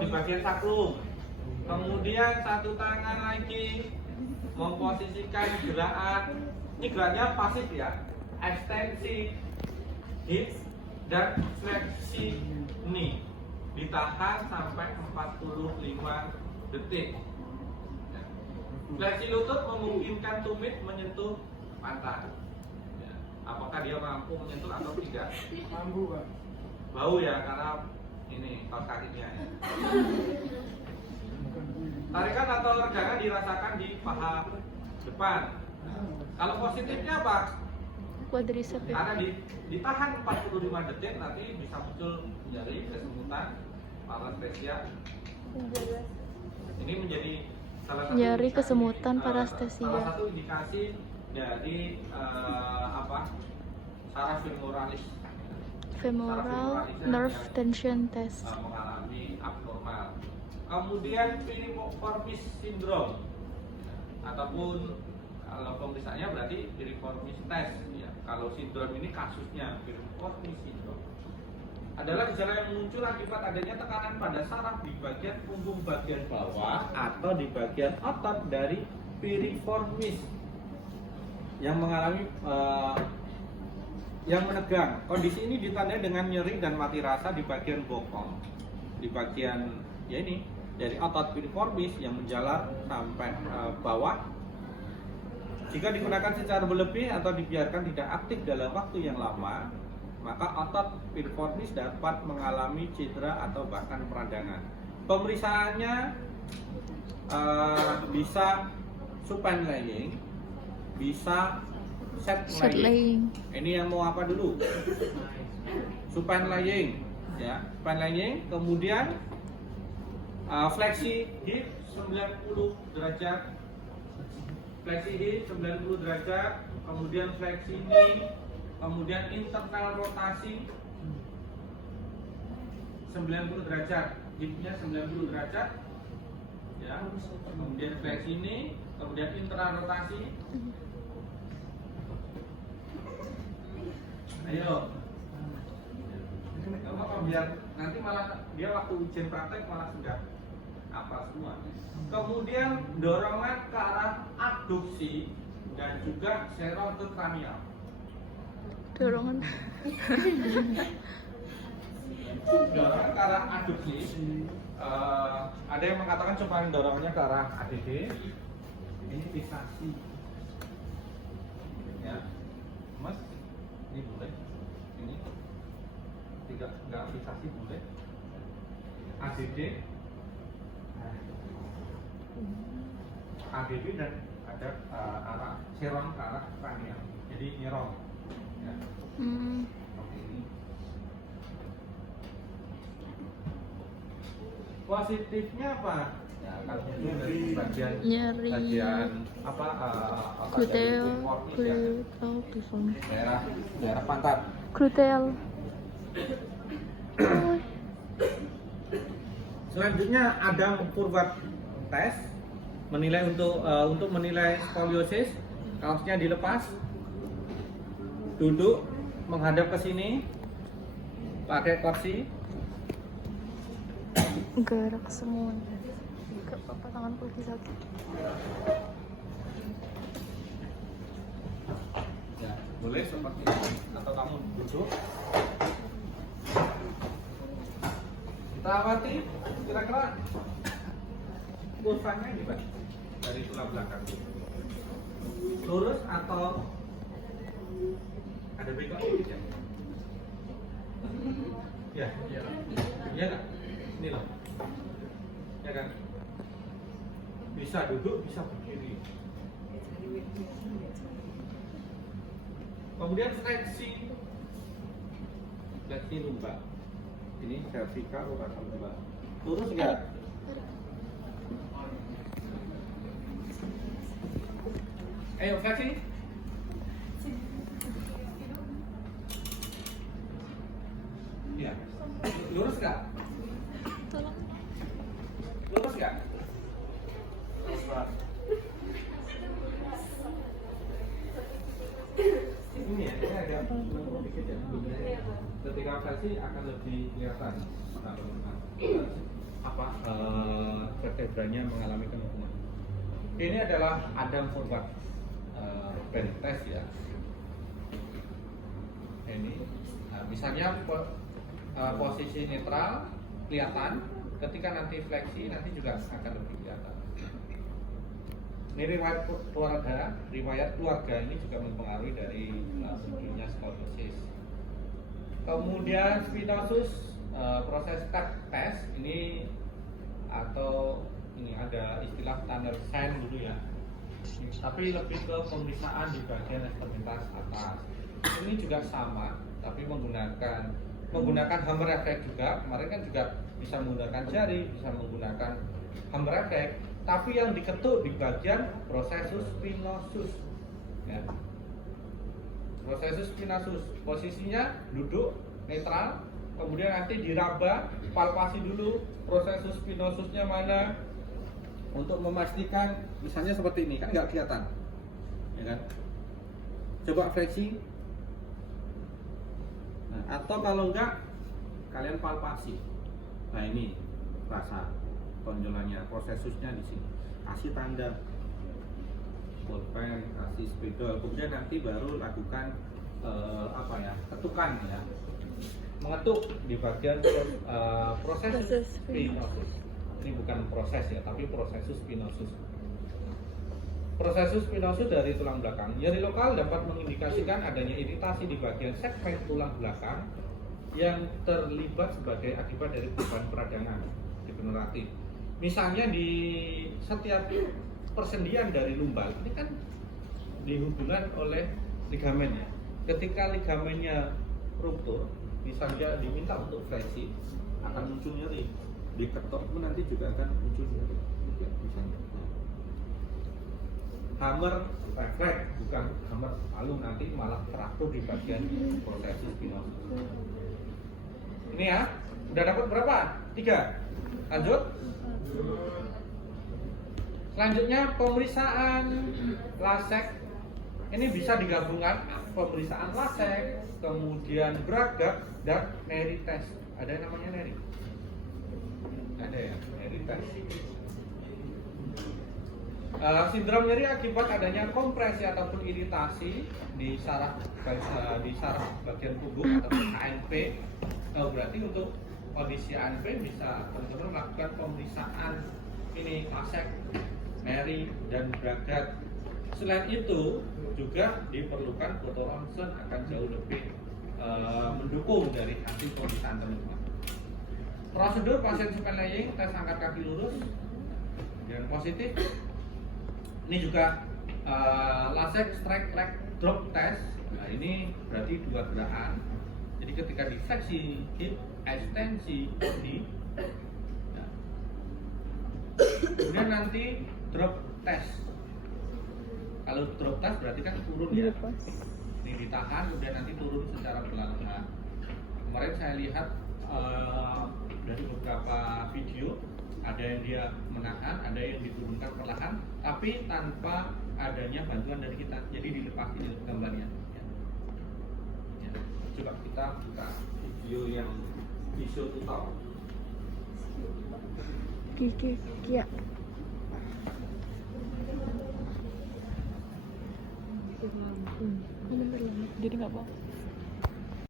di bagian sacrum. Kemudian satu tangan lagi memposisikan gerakan. Ini geraknya pasif ya. Ekstensi hip dan fleksi knee. Ditahan sampai 45 detik. Fleksi lutut memungkinkan tumit menyentuh pantat. Apakah dia mampu menyentuh atau tidak? Mampu, Pak. Bau ya, karena ini kaos kakinya. Tarikan atau regangan dirasakan di paha depan. Kalau positifnya apa? Quadriceps ya. Karena ditahan 45 detik nanti bisa muncul nyeri, kesemutan, paresthesia. Ini menjadi salah satu Nyeri, indikasi, kesemutan, salah paresthesia. satu indikasi dari saraf femoralis. Femoral nerve tension test. Mengalami abnormal. Kemudian piriformis syndrome ataupun kalau pemeriksaannya berarti piriformis test ya. Kalau sindrom ini kasusnya piriformis syndrome adalah gejala yang muncul akibat adanya tekanan pada saraf di bagian punggung bagian bawah atau di bagian otot dari piriformis yang mengalami yang menegang. Kondisi ini ditandai dengan nyeri dan mati rasa di bagian bokong, di bagian ya ini dari otot piriformis yang menjalar sampai bawah. Jika digunakan secara berlebih atau dibiarkan tidak aktif dalam waktu yang lama, maka otot piriformis dapat mengalami cedera atau bahkan peradangan. Pemeriksaannya bisa supine laying, bisa set laying. Ini yang mau apa dulu? Supine laying, ya, supine laying. Kemudian fleksi hip 90 derajat, fleksi hip 90 derajat, kemudian fleksi knee, kemudian internal rotasi 90 derajat, hipnya 90 derajat, ya. Kemudian fleksi knee, kemudian internal rotasi. Ayo. Apa biar nanti malah dia waktu ujian praktek malah sudah apa semua. Kemudian dorongan ke arah abduksi dan juga serong ke kranial. Dorongan. Dorongan ke arah abduksi. Ada yang mengatakan cuma dorongannya ke arah ADD. Ini fiksasi. Ya, Mas. Ini boleh, ini enggak fiksasi boleh. ADD, ADB dan ada arah serong ke arah kranial. Jadi nyerong. Ya. Seperti ini. Positifnya apa? Ya, akan muncul dari bagian apa? Gluteal, daerah pantat. Gluteal. Selanjutnya ada Purvat tes menilai untuk menilai skoliosis. Kaosnya dilepas, duduk menghadap ke sini, pakai kursi. Gerak semuanya. Gak apa-apa, tangan lagi sakit. Ya, boleh seperti ini atau kamu duduk. Kita amati kira-kira kurvanya gimana dari tulang belakang. Lurus atau ada bengkok dikit ya? Ya, iya. Iya nggak? Ini loh. Ya kan? Bisa duduk, bisa berdiri. Kemudian fleksi lumbar. Ini vertikal bukan lumbar. Lurus enggak? Ayo fleksi. Iya. Lurus enggak? Lurus enggak? Ini ya, ini ada sedikit ya. Ketika fleksi akan lebih kelihatan apa vertebranya mengalami penurunan. Ini adalah Adam forward bend test ya. Ini, nah, misalnya posisi netral kelihatan, ketika nanti fleksi nanti juga akan lebih kelihatan. Ini riwayat keluarga ini juga mempengaruhi dari munculnya skoliosis. Kemudian spinosus, proses tes ini atau ini ada istilah Tanner sign dulu ya, tapi lebih ke pemeriksaan di bagian ekstremitas atas. Ini juga sama, tapi menggunakan hammer effect juga. Kemarin kan juga bisa menggunakan jari, bisa menggunakan hammer effect, tapi yang diketuk di bagian processus spinosus ya. Processus spinosus posisinya duduk netral, kemudian nanti diraba, palpasi dulu processus spinosusnya mana untuk memastikan. Misalnya seperti ini kan nggak kelihatan ya kan, coba fleksi. Nah, atau kalau enggak kalian palpasi. Nah ini rasa tonjolannya, prosesusnya di sini. Kasih tanda pulpen, kasih spidol, kemudian nanti baru lakukan ketukan ya, mengetuk di bagian prosesus spinosus. Ini bukan proses ya, tapi prosesus spinosus. Prosesus spinosus dari tulang belakang. Nyeri lokal dapat mengindikasikan adanya iritasi di bagian segmen tulang belakang yang terlibat sebagai akibat dari beban peradangan degeneratif. Misalnya di setiap persendian dari lumbal ini kan dihubungkan oleh ligamen ya. Ketika ligamennya ruptur, misalnya diminta untuk fleksi, akan muncul nyeri. Diketok pun nanti juga akan muncul nyeri. Misalnya. Hammer refleks, bukan hammer lalu nanti malah teratur di bagian prosesus spinosus. Ini ya, udah dapat berapa? 3. Lanjut. Selanjutnya pemeriksaan lasek. Ini bisa digabungkan pemeriksaan lasek, kemudian Bragg dan Neri test. Ada yang namanya Neri? Ada ya, Neri test. Sindrom nyeri akibat adanya kompresi ataupun iritasi di saraf bagian punggung ataupun ANP. Berarti untuk kondisi ANP bisa teman-teman melakukan pemeriksaan ini lasek, Neri dan Bragg. Selain itu juga diperlukan foto ronsen, akan jauh lebih mendukung dari hasil pemeriksaan teman-teman. Prosedur pasien spine tes angkat kaki lurus dan positif. Ini juga lasek strike leg drop test. Nah ini berarti 2 gerakan. Jadi ketika difleksi hip, ekstensi body. Nah. Kemudian nanti drop test. Kalau drop test berarti kan turun ya. Ini ditahan, kemudian nanti turun secara perlahan. Kemarin saya lihat dari beberapa video, ada yang dia menahan, ada yang diturunkan perlahan, tapi tanpa adanya bantuan dari kita. Jadi dilepas ini gambarnya. Ya. Coba kita buka video yang visual tutorial. Kia. Jadi nggak bohong.